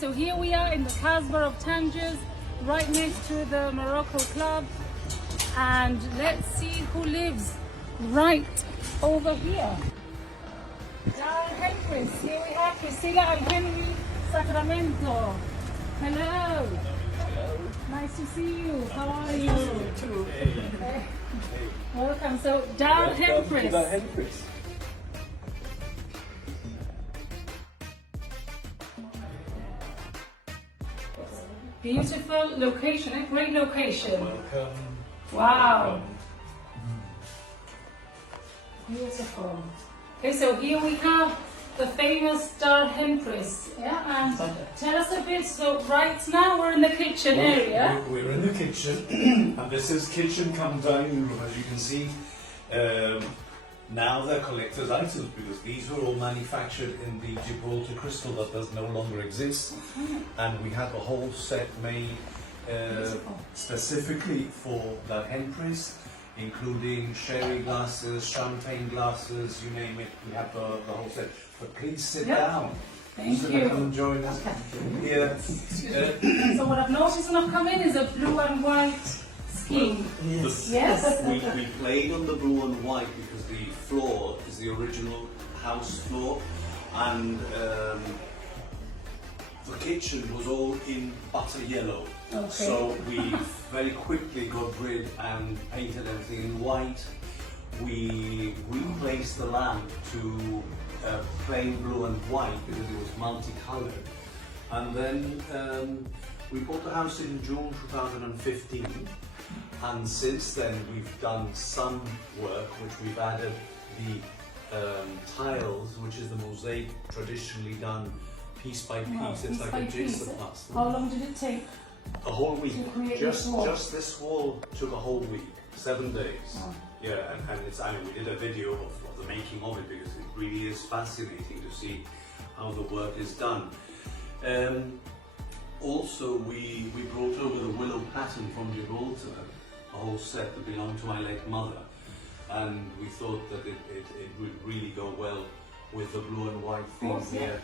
So here we are in the Casbah of Tangiers, right next to the Morocco Club, and let's see who lives right over here. Dar Henpris. Here we have Priscilla and Henry Sacramento. Hello. Nice to see you. How are you? Hey. Welcome. So Dar Henpris. Dar Henpris. Beautiful location, a great location. Welcome. Wow. Beautiful. Okay, so here we have the famous Dar Henpris. Yeah, and tell us a bit. So right now we're in the kitchen area. We're in the kitchen, and this is kitchen come dining room, as you can see. Now they're collector's items because these were all manufactured in the Gibraltar crystal that does no longer exist, and we had the whole set made specifically for that Henpris, including sherry glasses, champagne glasses, you name it. We have the whole set. But please sit down. Thank so you. Come and join us here. So what I've noticed when I've come in is a blue and white scheme. Yes. We played on the blue and white because the floor is the original house floor, and the kitchen was all in butter yellow. Okay. So we very quickly got rid and painted everything in white. We replaced the lamp to plain blue and white because it was multicolored. And then we bought the house in June 2015. And since then we've done some work, which we've added the tiles, which is the mosaic traditionally done piece by piece. Wow, it's piece like by a piece. jigsaw puzzle. How long did it take? A whole week. To create Just this wall? just this wall took a whole week, 7 days. Wow. Yeah, and it's, I mean, we did a video of the making of it because it really is fascinating to see how the work is done. Also, we brought over the willow pattern from Gibraltar, a whole set that belonged to my late mother, and we thought that it would really go well with the blue and white theme here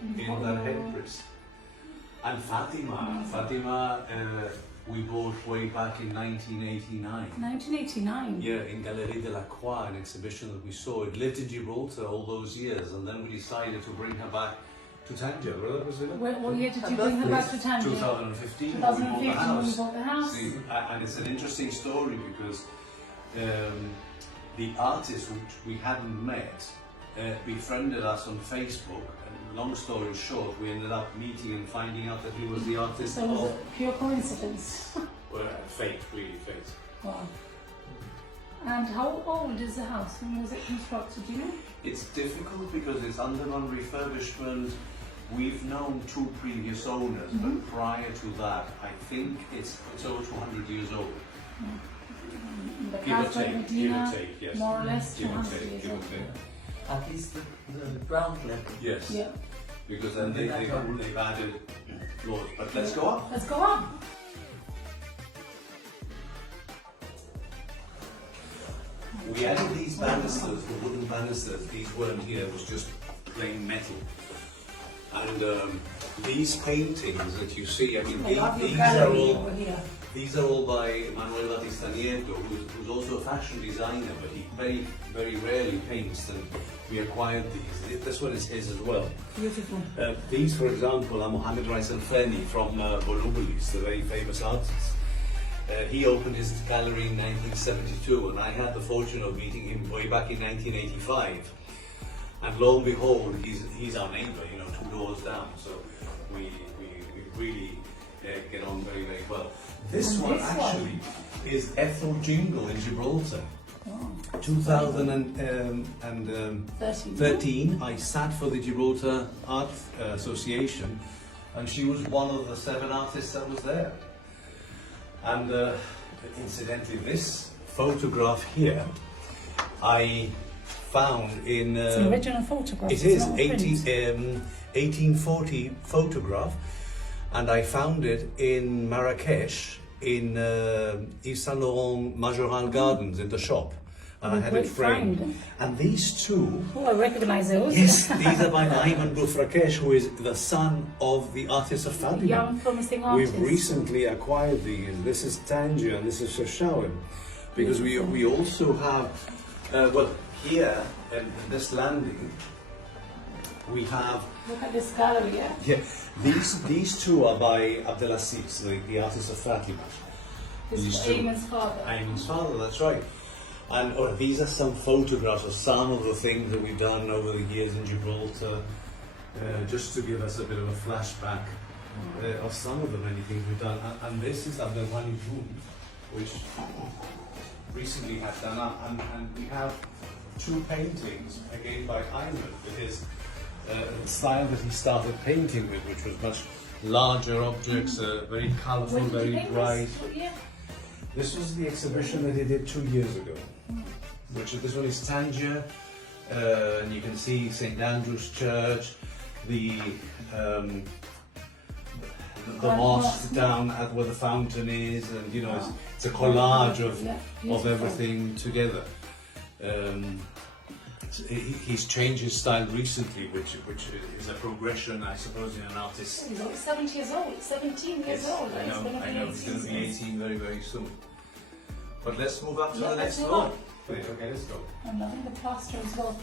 in that Henpris. And Fatima, we bought way back in 1989. 1989? Yeah, in Galerie de la Croix, an exhibition that we saw. It lived in Gibraltar all those years, and then we decided to bring her back to Tangier. What year did you bring her back to Tangier? 2015. 2015 when we bought the house. See, and it's an interesting story because the artist which we hadn't met befriended us on Facebook. And long story short, we ended up meeting and finding out that he was the artist So was of... it pure coincidence? Well, fate, really fate. Wow. And how old is the house? When was it constructed, do you know? It's difficult because it's undergone refurbishment. We've known 2 previous owners, but prior to that, I think it's over 200 years old. The Give or Casbah take, Medina, yes. more or less Give or 200 take, years give or old. take. At least the ground level. Yes. Yeah. Because then they've added floors. But let's go up. Let's go up. We added these banisters, the wooden banisters. These weren't here, it was just plain metal. And these paintings that you see, I mean, these are all by Manuel Batista Nieto, who's also a fashion designer, but he very, very rarely paints, and we acquired these. This one is his as well. Beautiful. These, for example, are Mohamed Rais Al-Feni from Volubilis, the very famous artist. He opened his gallery in 1972, and I had the fortune of meeting him way back in 1985. And lo and behold, he's our neighbour, you know, 2 doors down. So we really get on very, very well. This one actually is Ethel Jingle in Gibraltar. Oh. 2013, I sat for the Gibraltar Art Association, and she was one of the 7 artists that was there. And incidentally, this photograph here, I found in... It's an original photograph. It is 1840 photograph, and I found it in Marrakesh in Yves Saint Laurent Majoral Gardens in the shop. and I had it framed. And these two, Oh, I recognize those. yes, these are by Ayman Gufrakesh, who is the son of the artist of Fatima. Young, promising artist. We've recently acquired these. This is Tangier and this is Shashawin. Because we also have, well, here in this landing, we have. Look at this gallery, yeah? Yeah, these two are by Abdelaziz, the artist of Fatima. This is Ayman's father. Ayman's father, that's right. And these are some photographs of some of the things that we've done over the years in Gibraltar, just to give us a bit of a flashback of some of the many things we've done. And this is Abdelwani Room, which recently had done up, and we have two paintings, again by Ayman, with his style that he started painting with, which was much larger objects, very colourful, When did you very paint bright. this? What year? This was the exhibition that he did 2 years ago, this one is Tangier, and you can see St Andrew's Church, the mosque down at where the fountain is, and you know it's a collage of everything together. He's changed his style recently, which is a progression, I suppose, in an artist. He's like 70 years old, 17 years old. I know, he's going to be 18 very, very soon. But let's move up to the next let's floor. move Wait, okay, let's go. I'm loving the plaster as well.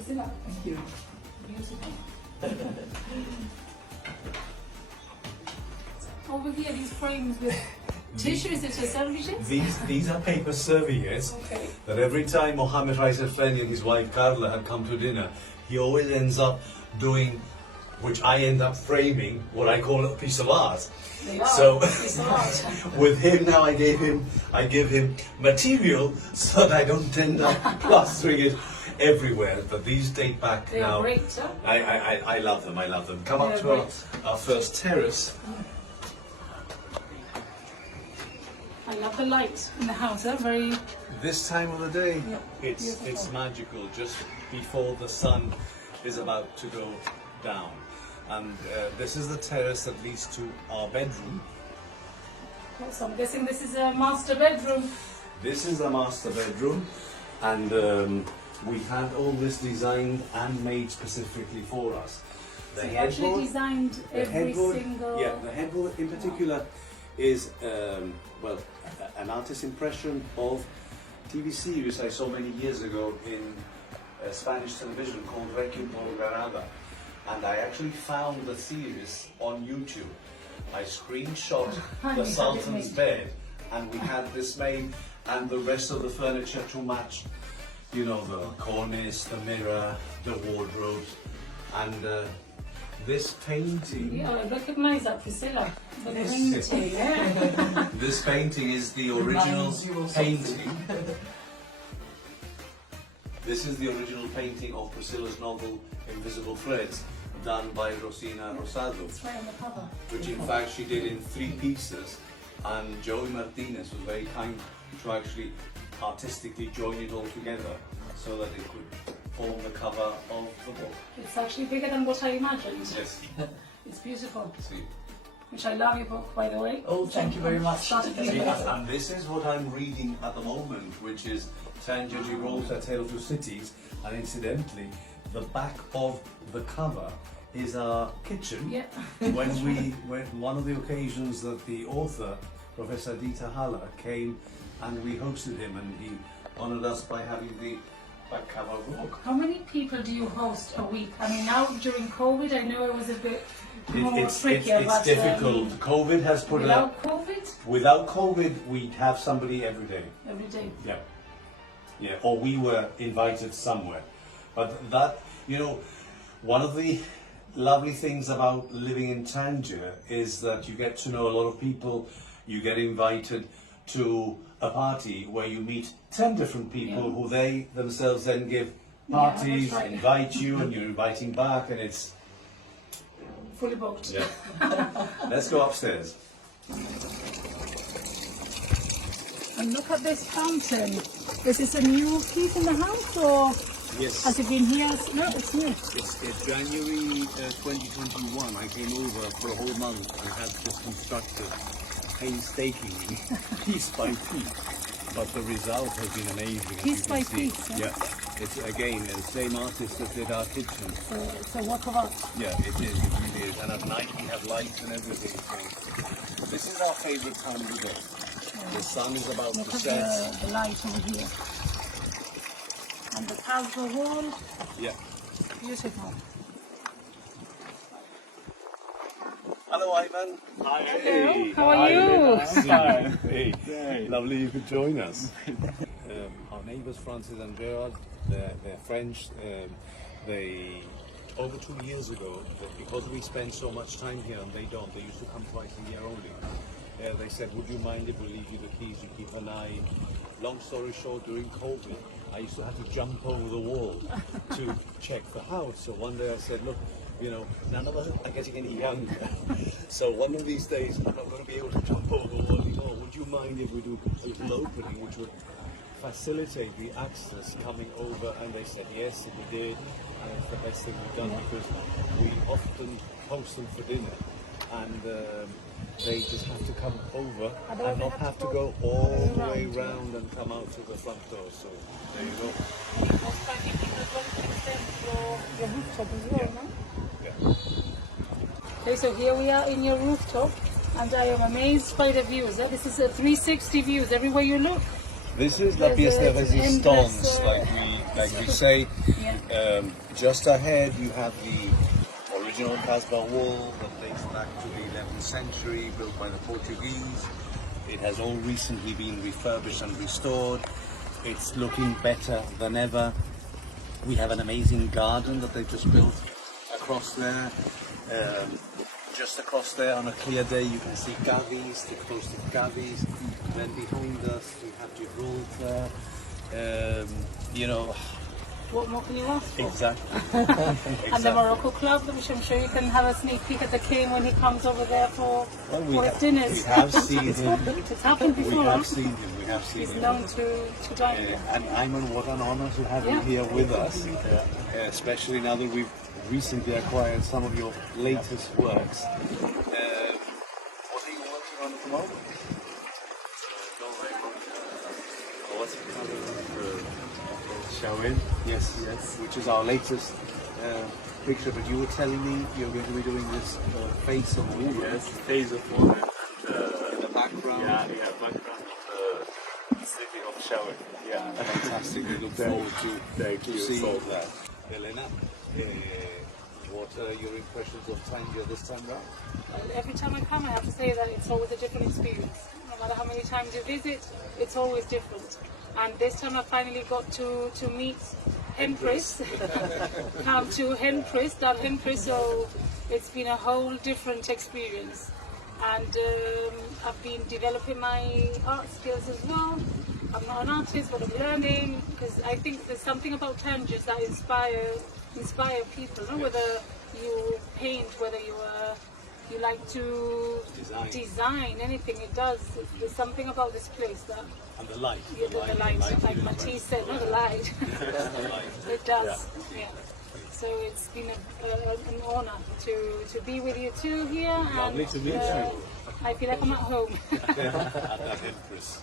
Isn't it? Thank you. Beautiful. Over here, these frames with tissues, it's just serviettes? These are paper serviettes Okay. that every time Mohammed Raisa Fendi and his wife Carla had come to dinner, he always ends up doing, which I end up framing, what I call a piece of art. They are. So It's art. with him now, I give him material so that I don't end up plastering it everywhere. But these date back They now. are great, huh? I love them. I love them. Come up They're to great. our first terrace. I love the light in the house. They're very. This time of the day, Yeah, it's beautiful. magical. Just before the sun is about to go down, and this is the terrace that leads to our bedroom. So I'm guessing this is a master bedroom. This is the master bedroom, and we had all this designed and made specifically for us. So you actually designed every single. Yeah, the headboard in particular is well, an artist's impression of TV series I saw many years ago in Spanish television called Requiem por Granada, and I actually found the series on YouTube. I screenshot the Sultan's bed, and we had this made, and the rest of the furniture to match, you know, the cornice, the mirror, the wardrobe, and this painting. Yeah, I recognize that, Priscilla. The Yes. painting, yeah. This painting is the original Reminds you of something. painting. This is the original painting of Priscilla's novel Invisible Threads, done by Rosina Rosado, It's right on the cover. which in fact she did in 3 pieces, and Joey Martinez was very kind to actually artistically join it all together so that it could form the cover of the book. It's actually bigger than what I imagined. Yes, It's beautiful. see. Which I love your book, by the way. Oh, thank you very much. Started That's reading it. beautiful. And this is what I'm reading at the moment, which is Tangier Gibraltar, Tale of Two Cities, and incidentally, the back of the cover is our kitchen. Yeah. when one of the occasions that the author, Professor Dieter Haller, came and we hosted him, and he honoured us by having the back cover of the book. How many people do you host a week? I mean, now during COVID, I know it was a bit more trickier, It's but difficult. COVID has put without COVID, without COVID, we'd have somebody every day. every day. Yeah. Yeah, or we were invited somewhere. But that, you know, one of the lovely things about living in Tangier is that you get to know a lot of people. You get invited to a party where you meet 10 different people Yeah. who they themselves then give Yeah, parties, that's right. invite you, and you're inviting back, and it's... Fully booked. Yeah. Let's go upstairs. And look at this fountain. Is this a new piece in the house, or Yes. has it been here? No, it's new. It's January 2021. I came over for a whole month and had this constructed painstakingly, piece by piece. but the result has been amazing. as Piece you by can see. piece, Yeah, it's again the same artist that did our kitchen. So it's a work of art. Yeah, it is. It really is. And at night we have lights and everything. So this is our favorite time of the day. The sun is about Look to at set. the light over here. And the Casbah wall, Yeah. beautiful. Hello, Ivan. Hi. Hello, how are you? Hey, lovely you could join us. Our neighbours, Francis and Gerard, they're French. They, over 2 years ago, because we spend so much time here and they don't, they used to come twice a year only. They said, would you mind if we leave you the keys, you keep an eye. Long story short, during COVID, I used to have to jump over the wall to check the house. So one day I said, look, you know, none of us are getting any younger. So one of these days, I'm not going to be able to jump over the wall anymore. Would you mind if we do a little opening, which would facilitate the access coming over? And they said yes, and we did. And it's the best thing we've done because we often host them for dinner. And they just have to come over and not have to go all the way round and come out to the front door. So there you go. Most likely people want to extend your rooftop as well, no? Yeah. Okay, so here we are in your rooftop, and I am amazed by the views. This is a 360 views everywhere you look. This is la pièce de résistance, like we say. Yeah. Just ahead you have the original Casbah wall that dates back to the 11th century, built by the Portuguese. It has all recently been refurbished and restored. It's looking better than ever. We have an amazing garden that they just built across there. Just across there on a clear day you can see Gavis, the coast of Gavis. Then behind us we have Gibraltar. You know, What more can you ask for? exactly. And the Morocco Club, which I'm sure you can have a sneak peek at the king when he comes over there for his dinners. We have seen It's him. happened. It's happened We before. have seen him. We have seen He's him. known to dine here. And Ayman, what an honor to have you Yeah. here with us, especially now that we've recently acquired some of your latest works. What are you working on at the moment? What's it called? Showing. Yes, which is our latest picture. But you were telling me you're going to be doing this face of the woman. Yes, phase of woman In the background. background of the city of Showing. Yeah. Fantastic. We look forward Thank to you seeing so that. Elena, what are your impressions of Tangier this time round? Every time I come, I have to say that it's always a different experience. No matter how many times you visit, it's always different. And this time I finally got to meet Henpris, come to Henpris, done Henpris, so it's been a whole different experience. And I've been developing my art skills as well. I'm not an artist, but I'm learning, because I think there's something about Tangiers that inspire people, no? Whether you paint, whether you like to design anything, it does. There's something about this place that And the light. the light, like Matisse said, not the light. It does, yeah. So it's been an honor to be with you two here. Lovely and to meet you. I feel like I'm at home. At that Henpris.